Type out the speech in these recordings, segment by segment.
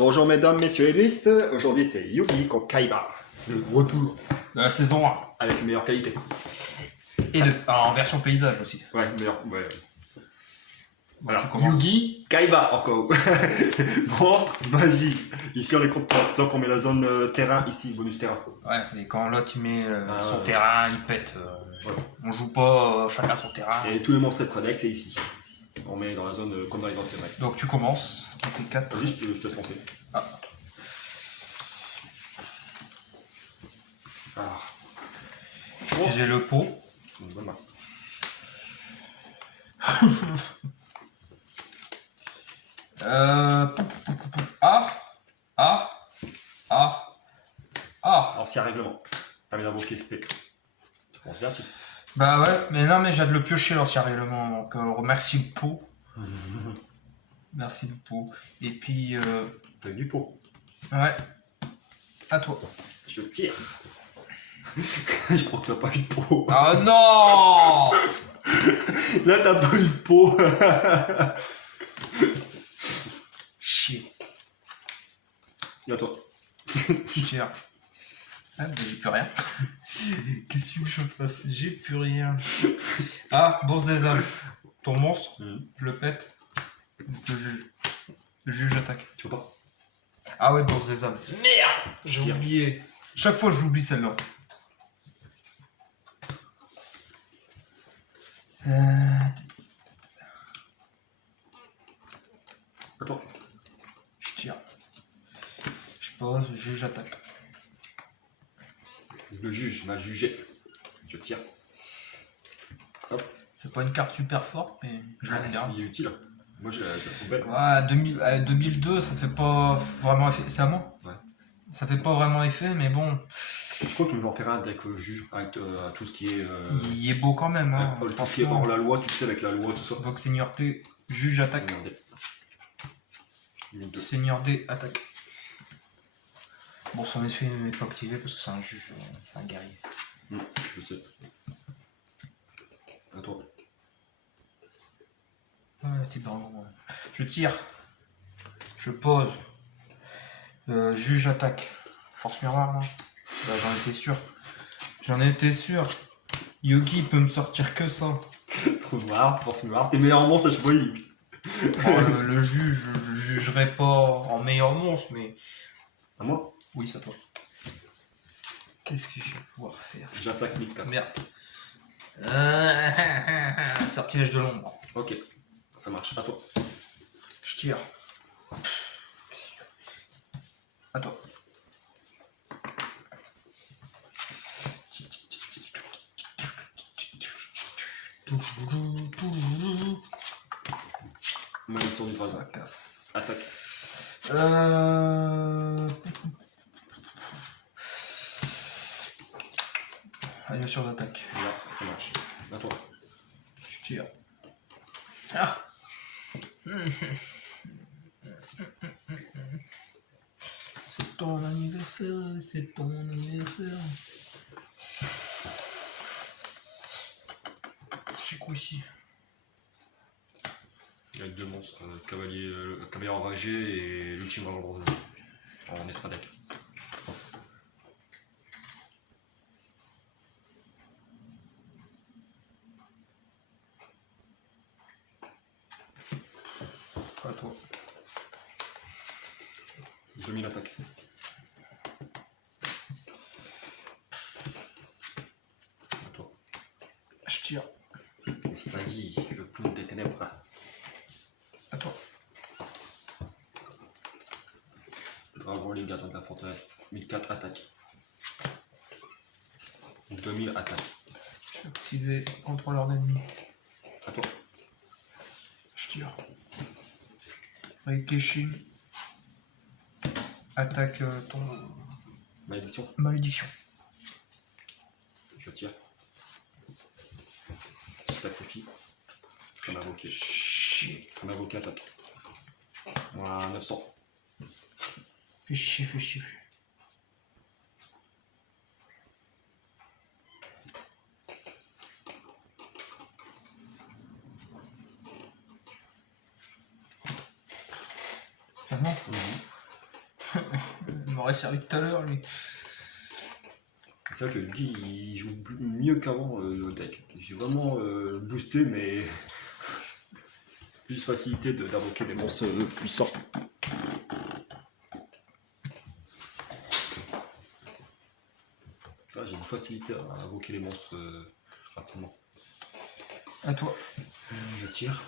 Bonjour mesdames, messieurs et listes. Aujourd'hui c'est Yugi contre Kaiba. Le retour De la saison 1. avec meilleure qualité. Et en version paysage aussi. Ouais, meilleur. Ouais. Bon, Alors, tu commences. Yugi, Kaiba encore. Monstre, magie. Ici on est contre sauf qu'on met la zone terrain ici, bonus terrain. Ouais, et quand là tu mets son ouais. terrain, il pète. Ouais. On joue pas chacun son terrain. Et tous les monstres Estradex c'est ici. On met dans la zone comme dans les anciennes règles. Donc tu commences, tu fais 4. Vas-y, je te laisse penser. Ah. J'ai le pot. Une bonne main. Ancien règlement. Permet d'invoquer SP. Tu penses bien, tu. Bah ouais, mais non, mais j'ai de le piocher l'ancien règlement. Donc remercie le pot. Merci le pot. Et puis. T'as du pot. Ouais. À toi. Je tire. Je crois que t'as pas eu de pot. Ah non. Là, t'as pas eu de pot. Chier. Et à toi. Je tire. Ah, bah, j'ai plus rien. Qu'est-ce que je fasse? J'ai plus rien. Ah, bourse des âmes. Ton monstre, je le pète. Le juge. Le juge attaque. Tu veux pas? Ah ouais, bourse des âmes. Merde! J'ai Tire. oublié. Chaque fois, j'oublie celle-là. À toi. Je tire. Je pose, juge attaque. Le juge m'a jugé. Je tire. Hop. C'est pas une carte super forte, mais je l'aime bien. Il est utile. Moi, je la trouve belle. Ouais, 2002, ça fait pas vraiment effet. C'est à moi? Ouais. Ça fait pas vraiment effet, mais bon. Je crois que tu veux en faire un avec le juge, avec tout ce qui est. Il est beau quand même, hein. Tout ce qui est hors la loi, tu sais, avec la loi, tout ça. Donc, Seigneur T, juge attaque. Regardez. Seigneur D, attaque. Bon, son effet n'est pas activé parce que c'est un juge, c'est un guerrier. Je sais. À toi. Ouais, t'es bon. Je tire. Je pose. Juge attaque. Force miroir, là. Bah, j'en étais sûr. J'en étais sûr. Yugi peut me sortir que ça. Trop noir, force noire. Tes meilleurs monstres, je voyais. Bon, le juge, je le jugerai pas en meilleur monstre, mais. À moi? Oui, c'est à toi. Qu'est-ce que je vais pouvoir faire? J'attaque Nick. Merde. Sortilège de l'ombre. Ok, ça marche. À toi. Je tire. À toi. Malédiction du Ça dragon. casse. Attaque. Annulation d'attaque. Là, ça marche. À toi. Je tire. Ah. C'est ton anniversaire, c'est ton anniversaire. J'ai quoi ici? Il y a deux monstres, cavalier enragé et l'ultime vendredi en estradec. À toi. 2000 attaques. À toi. Je tire. Sagi, le clown des ténèbres. À toi. Dragon, les gardiens de la forteresse. 1004 attaques. 2000 attaques. Je vais activer contrôleur d'ennemi. À toi. Je tire. Reikishin. Attaque ton Malédiction. malédiction. Je tire. Je sacrifie. Comme invoqué. Chier. Comme invoqué attaque. Moi 900. Fais chier, fais chier. Vraiment? Il m'aurait servi tout à l'heure, lui. C'est vrai que lui, il joue mieux qu'avant le deck. J'ai vraiment boosté, mais plus facilité d'invoquer des monstres puissants. Là, j'ai une facilité à invoquer les monstres rapidement. À toi. Je tire.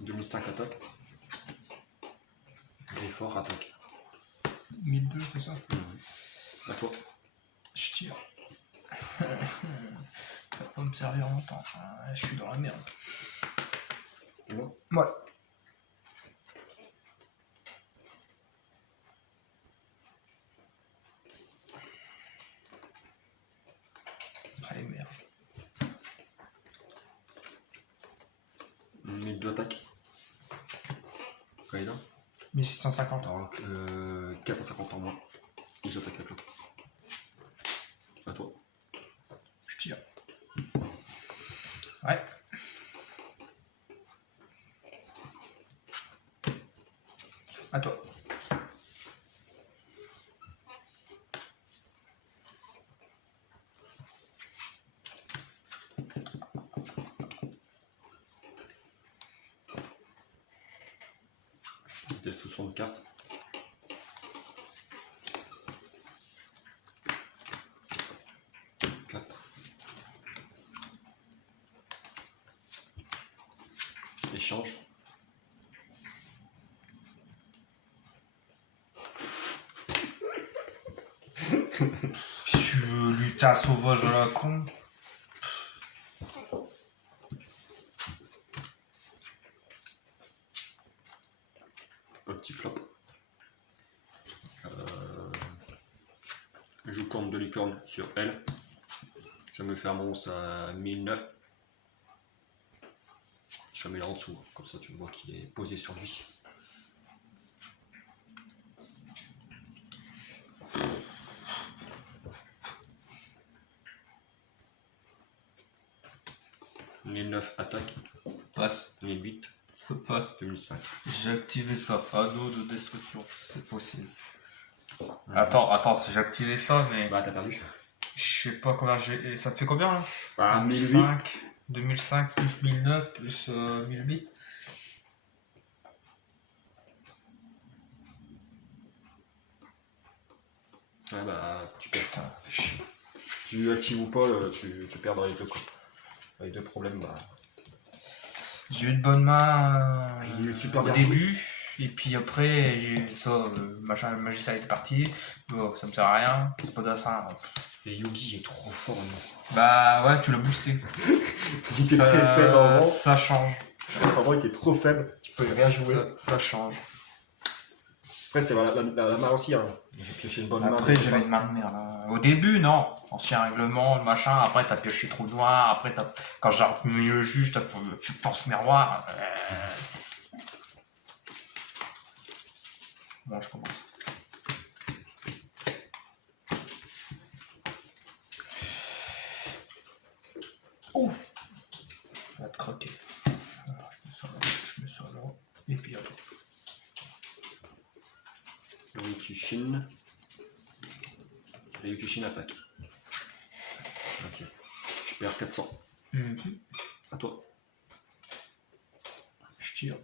2005 attaque. Effort attaque. 1002, c'est ça? À toi. Je tire. Ça va pas me servir longtemps. Je suis dans la merde. Moi. Ouais. Allez, merde. 1002 attaque. Combien? 1650. Alors, 450 en moins. Et j'attaque avec l'autre. À toi. Je tire. Ouais. À toi. Destruction de cartes. Échange. Si tu veux lutin sauvage à la con. Un petit flop. Je joue corne de licorne sur elle. Ça me fait un monstre à 1009. Je mets là en dessous, comme ça tu vois qu'il est posé sur lui. « 1009 attaque, Passe. 1008, Passe. 2005. J'ai activé ça. Anneau de destruction. C'est possible. Attends, j'ai activé ça, mais Bah t'as perdu. je sais pas combien j'ai. Ça fait combien là? Bah 1008. 2005 plus 1009 plus 1008. Ouais bah tu perds. Putain, chier. Tu actives ou pas, tu perds dans les deux quoi. Les deux problèmes bah. J'ai eu une bonne main Il est super au bien début, et puis après, j'ai ça, machin, le magicien était parti, bon, ça me sert à rien, c'est pas d'assin. Et Yugi est trop fort maintenant. Bah ouais, tu l'as boosté. Il était très faible avant. Ça change. Avant il était trop faible, tu peux rien jouer. Ça change. Après c'est la main aussi, hein. J'ai pioché une bonne main. Après, j'avais une main de merde. Hein. Au début, non. Ancien règlement, le machin. Après, t'as pioché trop loin. Après, quand j'ai retenu le juge, t'as fait force miroir. Bon, je commence. Oh, on va te croquer. Alors, je me sors là. Et puis, attends. Ryukushin. Ryukushin attaque. Ok. Je perds 400. À toi. Je tire.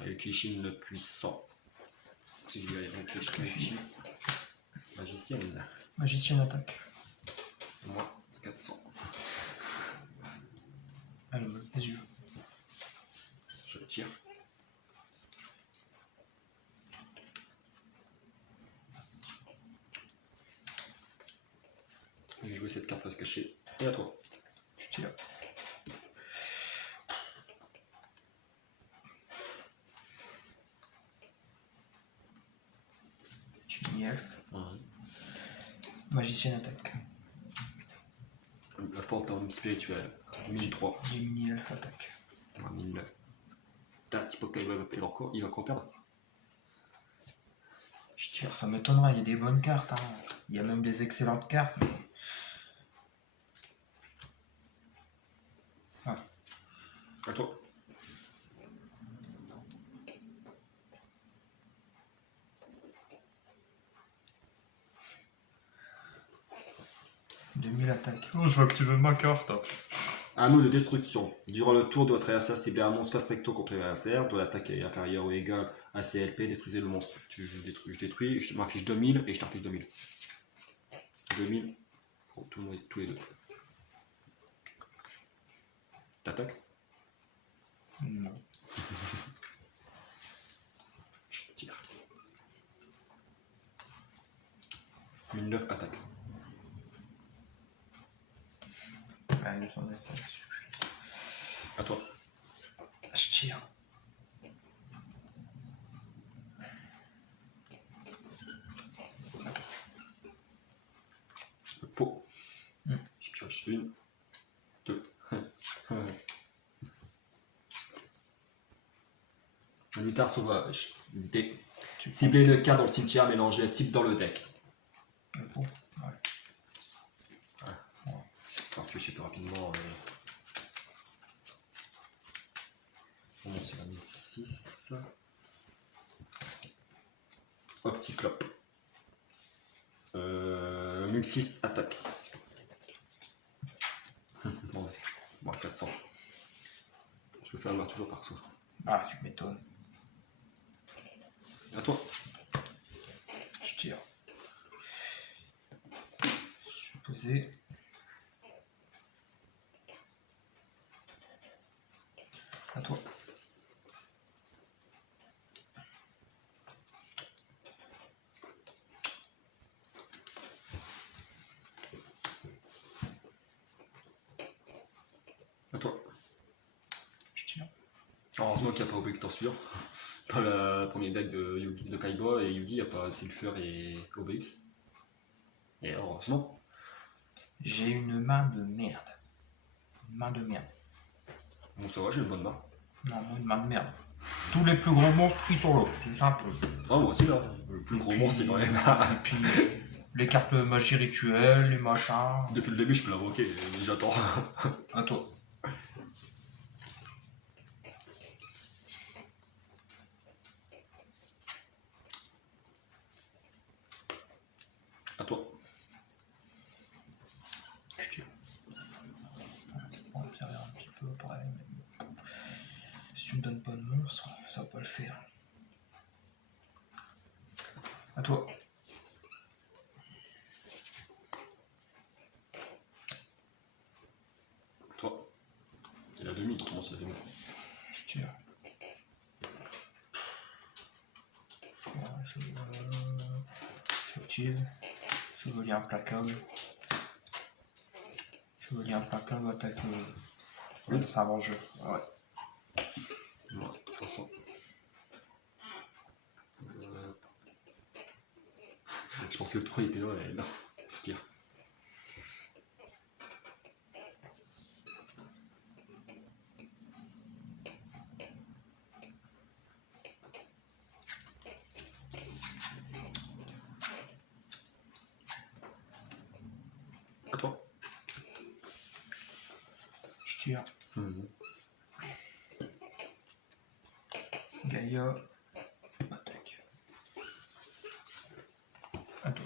Ryukushin le puissant. Si je vais Ryukushin. Magicienne. Magicien attaque. Moi, 400. Allez, les yeux. Je tire. Et je jouer cette carte face cachée. Et à toi. Je tire. J'ai mis elfe. Magicien attaque. La fantôme spirituelle. 1003. J'ai mis elfe attaque. 1009. Putain, Tipoca il va encore perdre. Je tire, ça m'étonnera, il y a des bonnes cartes. Hein. Il y a même des excellentes cartes. Mais... À toi. « 2000 attaques. Oh, je vois que tu veux ma carte. Anneau de destruction. Durant le tour de votre adversaire, ciblez un monstre face recto contre l'adversaire, dont l'attaque est inférieure ou égale à CLP, détruisez le monstre. Je détruis, je m'affiche 2000 et je t'affiche 2000. 2000 pour tous les deux. T'attaques? Non. Je tire. 1009 attaque. Ah, il me semblait pas. À toi. Je tire. Pot. Je pioche une, deux. Un mitard sauvage. D. Ciblez le carte dans le cimetière, mélangez la cible dans le deck. Le pot. Ouais. Alors que je sais plus rapidement. Bon, c'est la 1006. Opticlope. 1006 attaque. Bon, moi 400. Je me fais avoir toujours par soi. Ah, tu m'étonnes. À toi. Je tire. Je vais poser. À toi. À toi. Je tire. Heureusement qu'il n'y a pas Obélix Torsure. Dans le premier deck de, Yugi, de Kaiba et Yugi, il n'y a pas Sylphur et Obélix. Et heureusement. J'ai une main de merde. Une main de merde. Bon, ça va, j'ai une bonne main. Non, moi, une main de merde. Tous les plus gros monstres, ils sont là. C'est simple. Ah, moi aussi là. Le plus gros monstre, c'est quand même. Et puis, les cartes magie rituelles, les machins. Depuis le début, je peux l'invoquer, mais j'attends. À toi. À toi. Je tire. On va observer un petit peu après. Mais... si tu me donnes pas de monstre, ça va pas le faire. À toi. Toi. Il a 2000, comment ça 2000? Je tire. J'active. Chevalier implacable. Chevalier implacable attaque. Oui. C'est un bon jeu. Ouais. Ouais, de toute façon. Je pense que le 3 était là, et là, je tire. À toi. Je tire. Mmh. Gaïa. Attaque. À toi.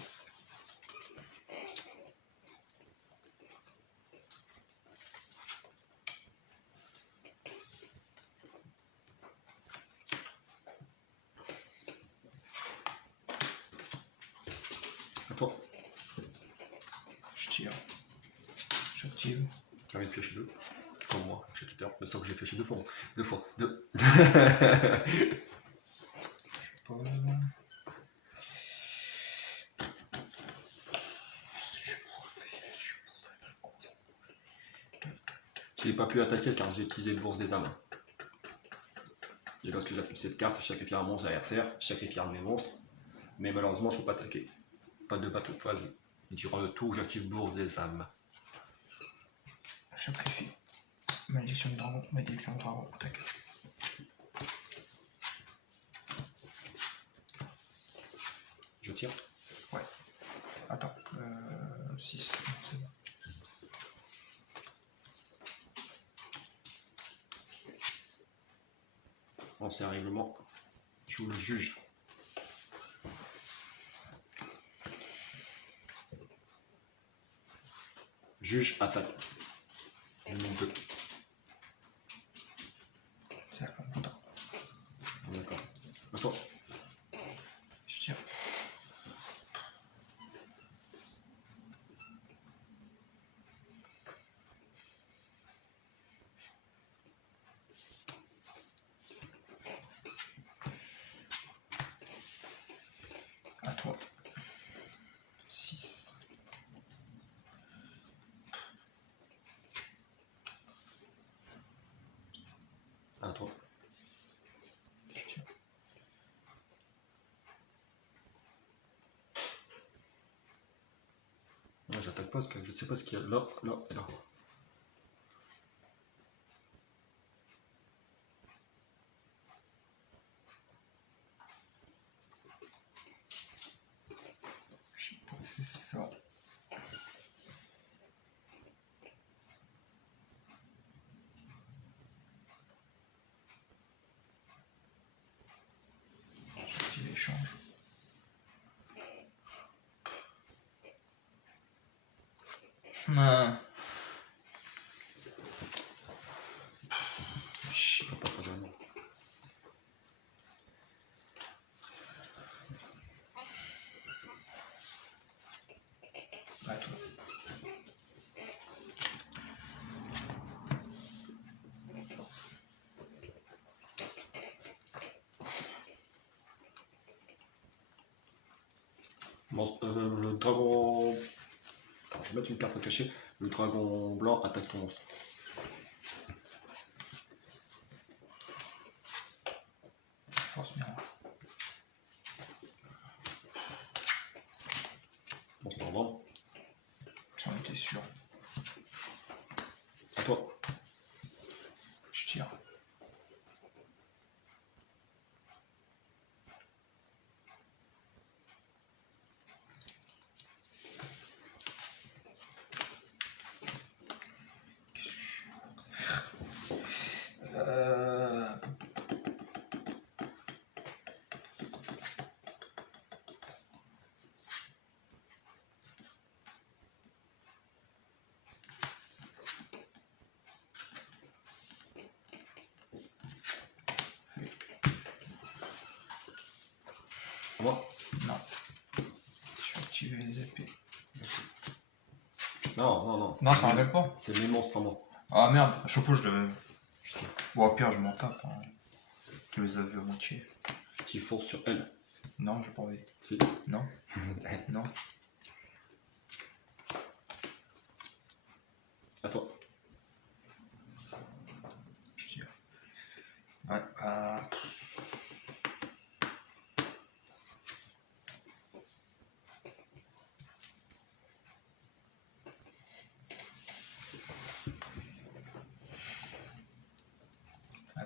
À toi. Je tire. J'active. J'ai envie de piocher 2. Comme moi, j'ai tout peur. Je sens que j'ai pioché 2 fois. 2 fois. 2. Je pose. J'ai pas pu attaquer car j'ai utilisé le bourse des âmes. Et lorsque j'appuie cette carte, je sacrifie un monstre à l'adversaire, je sacrifie un de mes monstres. Mais malheureusement, je peux pas attaquer. Pas de bateau choisi. Durant le tour, j'active bourse des âmes. Sacrifie. Malédiction de dragon, attaque. Je tire. Ouais. Attends. 6. C'est bon. Ancien règlement. Je vous le juge. Juge, attaque. Je monte 2. C'est à mon tour. D'accord. Attends. Je tire. À toi. 6. À toi. Je tire. Non, j'attaque pas parce que je ne sais pas ce qu'il y a là, là et là. C'est ça. J'active l'échange. Je peux pas vraiment. À toi. Le dragon. Attends, je vais mettre une carte cachée. Le dragon blanc attaque ton monstre. Force miroir. Monstre en blanc. J'en étais sûr. À toi. Je tire. Qu'est-ce que je suis en train de faire? Moi. Non. Je vais activer les épées. Non, non, non. Non, ça enlève pas. C'est mes monstres en moi. Ah merde, chapeau, je devais. Bon, au pire, je m'en tape. Hein. Tu les as vus à moitié. Tu fonces sur elle. Non, j'ai pas envie. Si. Non. Non. À toi. Je tire. Ouais, à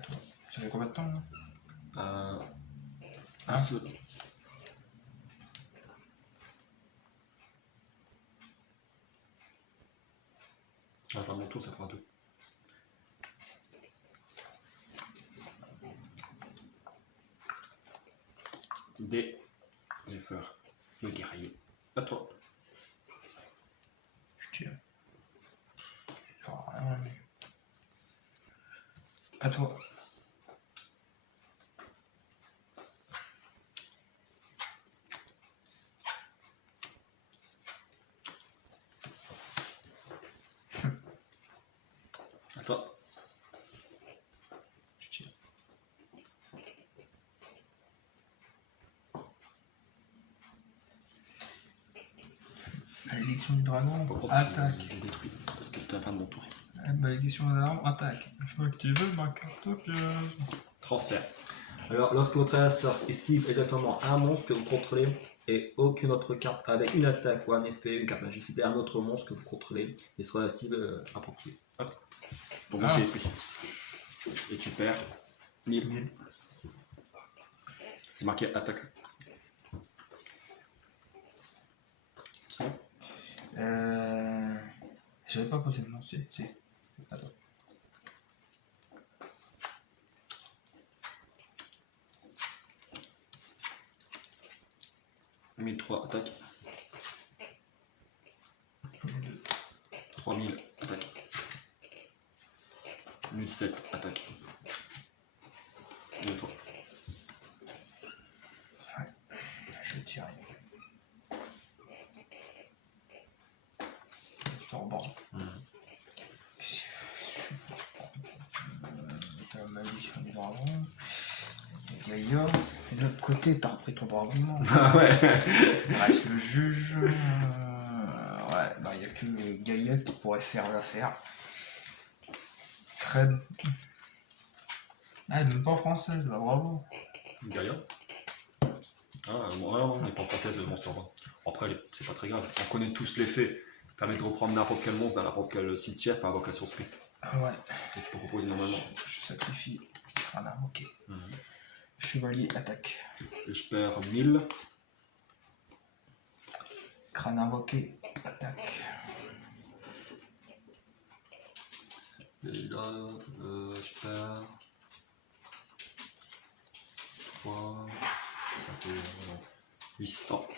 toi. Ça fait combien de temps là? Un seul. Enfin, mon tour, ça fera 2. Des fleurs. Le guerrier. À toi. Je tire. Ça fera rien, mais... À toi. À toi. Je tire. Malédiction du dragon, Par contre, attaque. je l'ai détruit parce que c'était la fin de mon tour. Malédiction du dragon, attaque. Je vais activer ma carte piège. Transfert. Alors, lorsque votre adversaire cible exactement un monstre que vous contrôlez et aucune autre carte avec une attaque ou un effet, une carte magique ciblée un autre monstre que vous contrôlez et soit la cible appropriée. Hop. Ton monstre est détruit. Et tu perds 1000. C'est marqué attaque. C'est bon? J'avais pas posé de nom, si. Attends. 1003, attaque. 3000, attaque. 1007, attaque. Et toi. Ouais, je vais tirer. Tu te rebord. Malédiction du dragon. Gaïa. Et de l'autre côté, t'as repris ton dragon. Ah ouais. Il reste le juge. Ouais, bah il y a que Gaïa qui pourrait faire l'affaire. Très. Ah, elle est même pas française, là, bravo. Gaïa. Ah, ouais, non, elle n'est pas française, le monstre. Après, c'est pas très grave. On connaît tous les faits. Ça permet de reprendre n'importe quel monstre dans n'importe quel cimetière par invocation spé. Ah ouais. Et tu peux proposer normalement. Je sacrifie. Voilà, ok. Chevalier, attaque. Et je perds 1000. Crâne invoqué, attaque. Et là, je perds 3. Ça fait 800.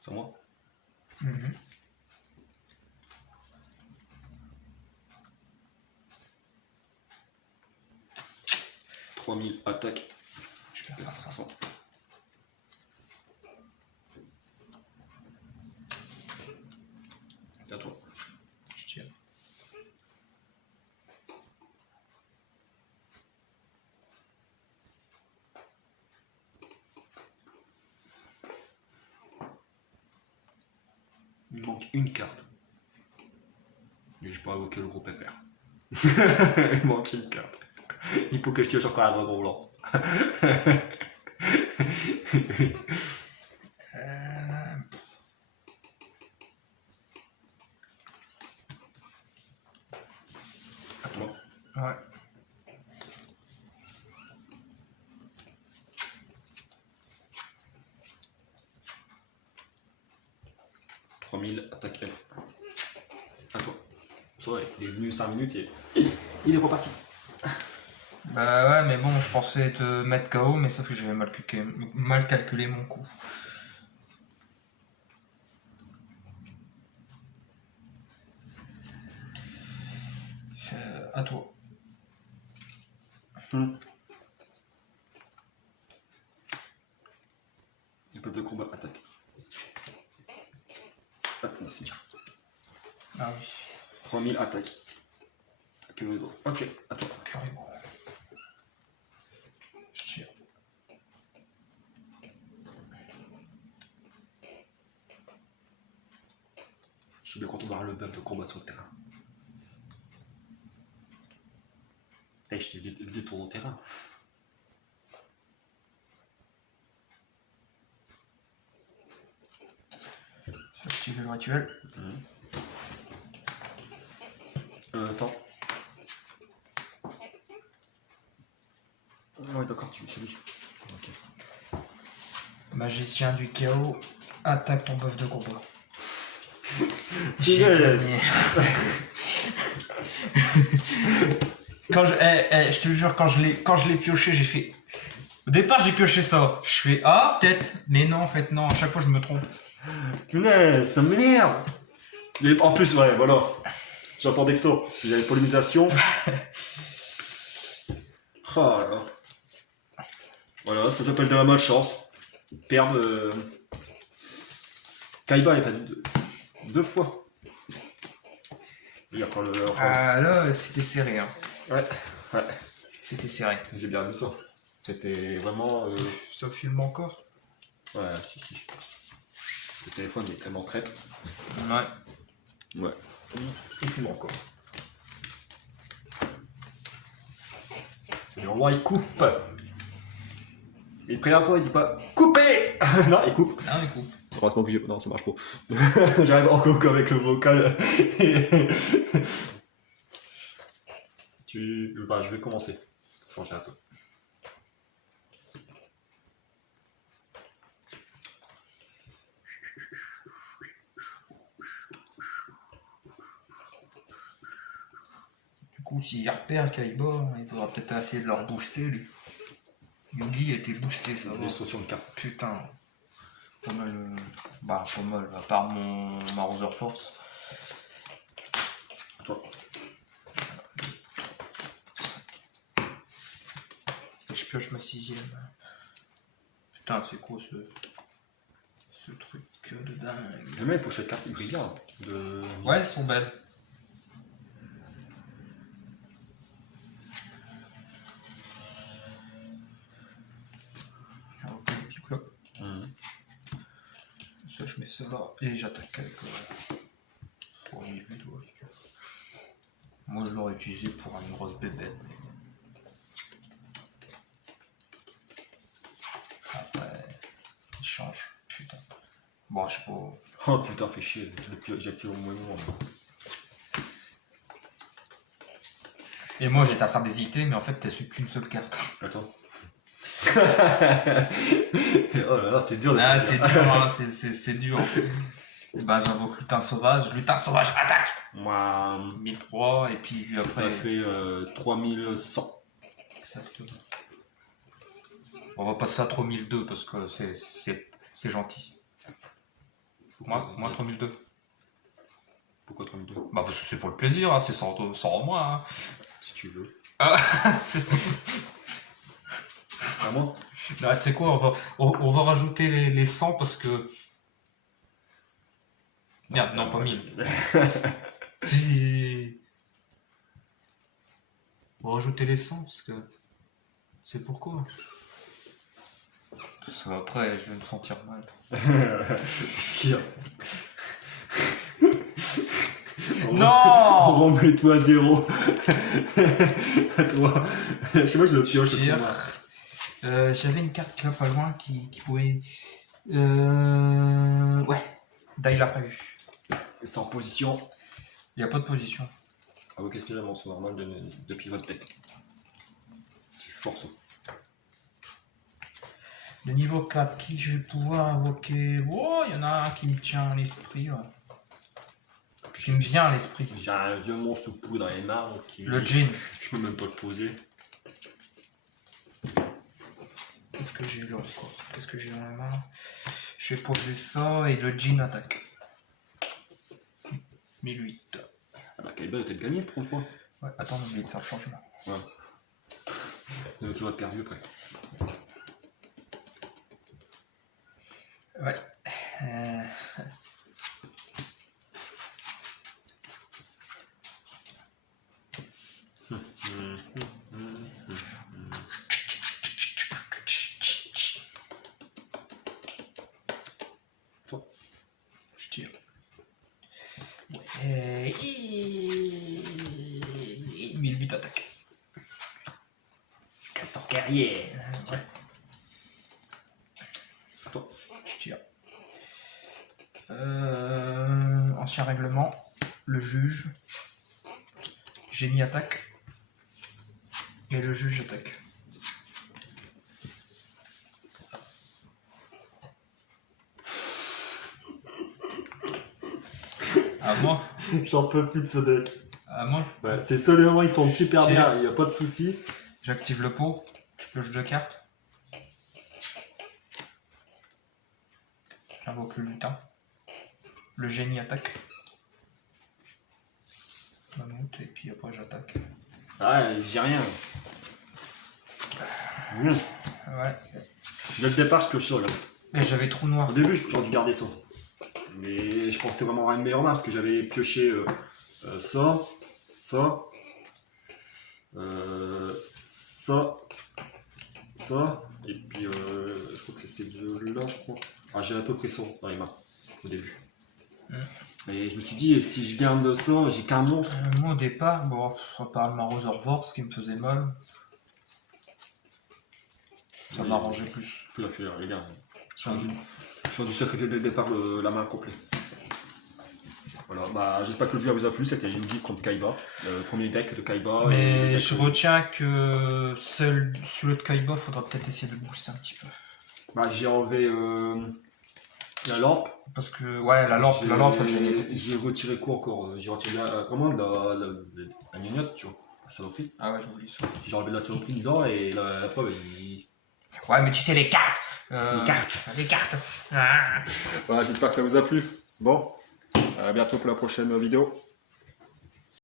C'est à moi. 3000 attaques. Je perds 500. Et à toi. Je tire. Il me manque une carte. Et je peux invoquer le gros pépère. Il manque une carte. Il faut que je tire encore un dragon blanc. À toi. Ouais. Attaque elle. À toi. Ça va, il est venu 5 minutes et il est reparti. Bah ouais, mais bon, je pensais te mettre KO, mais sauf que j'avais mal calculé mon coup. À toi. Les peuples de combat attaque. Ah, non, c'est bien. Ah oui. 3000 attaques. Ok, à toi. Carrément. Je tire. Je suis bien content de voir le buff de combat sur le terrain. Hey, je t'ai vidé ton terrain. Activer le rituel. Attends. Ah ouais, d'accord, tu es celui. Ok. Magicien du chaos, attaque ton bœuf de combat. Yes. Quand je te jure, quand je l'ai pioché, j'ai fait. Au départ, j'ai pioché ça. Je fais ah peut-être, mais non en fait non. À chaque fois, je me trompe. Punaise, ça m'énerve. Et en plus, ouais, voilà. J'entendais que ça. Si j'avais pollinisation. Oh là là. Voilà, ça s'appelle de la malchance. Perdre. Kaiba est perdu deux fois. Il y a pas le. Ah là, c'était serré. Hein. Ouais, ouais. C'était serré. J'ai bien vu ça. C'était vraiment. Ça filme encore? Ouais, si, je pense. Le téléphone est tellement traître. Ouais. Ouais. Il filme encore. Le roi il coupe. Il prend un point, il dit pas couper. Non, il coupe. Ah, il coupe. Heureusement que j'ai. Non, ça marche pas. J'arrive encore avec le vocal. Bah, je vais commencer. Changer un peu. Du coup, s'il repère Kaiba, il faudra peut-être essayer de leur booster, lui. Yugi a été boosté, ça va. Destruction de carte. Putain. Pas mal. Bah, pas mal, à part mon Marauder Force. À toi. Je pioche ma 6ème. Putain, c'est quoi ce truc de dingue? J'aime bien les pochettes cartes, ils brillent bien. Ouais, elles sont belles. Ça, je mets ça là et j'attaque avec 3008 si tu veux. Moi, je l'aurais utilisé pour une grosse bébête. Après, il change. Putain. Bon, je sais pas. Oh putain, fais chier, j'ai activé au moins moment. Et moi, j'étais en train d'hésiter, mais en fait, t'as su qu'une seule carte. Attends. Oh là là, c'est dur de Ah, c'est dur, hein, c'est dur. Bah, j'invoque lutin sauvage, attaque. Moi, 1003, et puis après. ça fait 3100. Exactement. On va passer à 3002 parce que c'est gentil. Moi 3002. Pourquoi 32? Bah, parce que c'est pour le plaisir, hein, c'est sans moi. Hein. Si tu veux. Ah, À moi? là, tu sais quoi, on va rajouter les 100 parce que. Merde, non, pas 1000. Si. On va rajouter les 100 parce que. C'est pourquoi. Parce qu'après, je vais me sentir mal. Non! Remets-toi à 0. À toi. Je sais pas, je le pioche. J'avais une carte là pas loin qui pouvait. Ouais. Dai l'a prévu. C'est en position. Il n'y a pas de position. Ah oui, qu'est-ce que j'ai mon son normal de pivot de tech. C'est force. De niveau 4, qui je vais pouvoir invoquer? Oh, il y en a un qui me tient à l'esprit. Ouais. Qui me vient à l'esprit. J'ai un vieux monstre sous poudre dans les marbres qui. Le Jin. Je peux même pas le poser. Qu'est-ce que j'ai là encore? Qu'est-ce que j'ai dans la main? Je vais poser ça et le Jin attaque. 1008. Ah bah, Kaiba doit être gagné pour une fois. Ouais, attends, on oublie de faire le changement. Ouais. Donc il va te perdu après. Ouais. Je tire. Ouais. 1008 attaque. Castor guerrier. Ouais. Attends. Je tire. Ancien règlement. Le juge. Génie attaque. Et le juge attaque. À moi. J'en peux plus de ce deck. À moi. Ouais, c'est seulement, il tourne super bien, il n'y a pas de souci. J'active le pot. Je pioche 2 cartes. J'invoque le lutin. Le génie attaque. Je monte et puis après j'attaque. Ah, j'ai rien. Ouais. Dès le départ, je pioche ça là. Et j'avais trou noir. Au début, j'aurais dû garder ça. Mais je pensais vraiment à une meilleure main parce que j'avais pioché ça, ça, ça, et puis je crois que c'est ces deux-là, je crois. Ah, j'ai à peu près ça dans les mains au début. Et je me suis dit, si je garde ça, j'ai qu'un monstre. Moi au départ, bon, à part le Marauder Force qui me faisait mal, ça m'arrangeait plus. Tout à fait, les gars. J'ai dû sacrifier dès le départ la main complète. Voilà, bah j'espère que le jeu vous a plu, c'était Yugi contre Kaiba, le premier deck de Kaiba. Mais je retiens que celui de Kaiba, faudra peut-être essayer de le booster un petit peu. Bah j'ai enlevé la lampe. Parce que, ouais, la lampe, elle gênait. J'ai retiré quoi encore? J'ai retiré vraiment la gnognotte, tu vois. La saloperie. Ah ouais, j'oublie ça. J'ai enlevé la saloperie dedans et la preuve, il... Ouais, mais tu sais, les cartes. Les cartes. Les cartes. Ah. Voilà, j'espère que ça vous a plu. Bon, à bientôt pour la prochaine vidéo.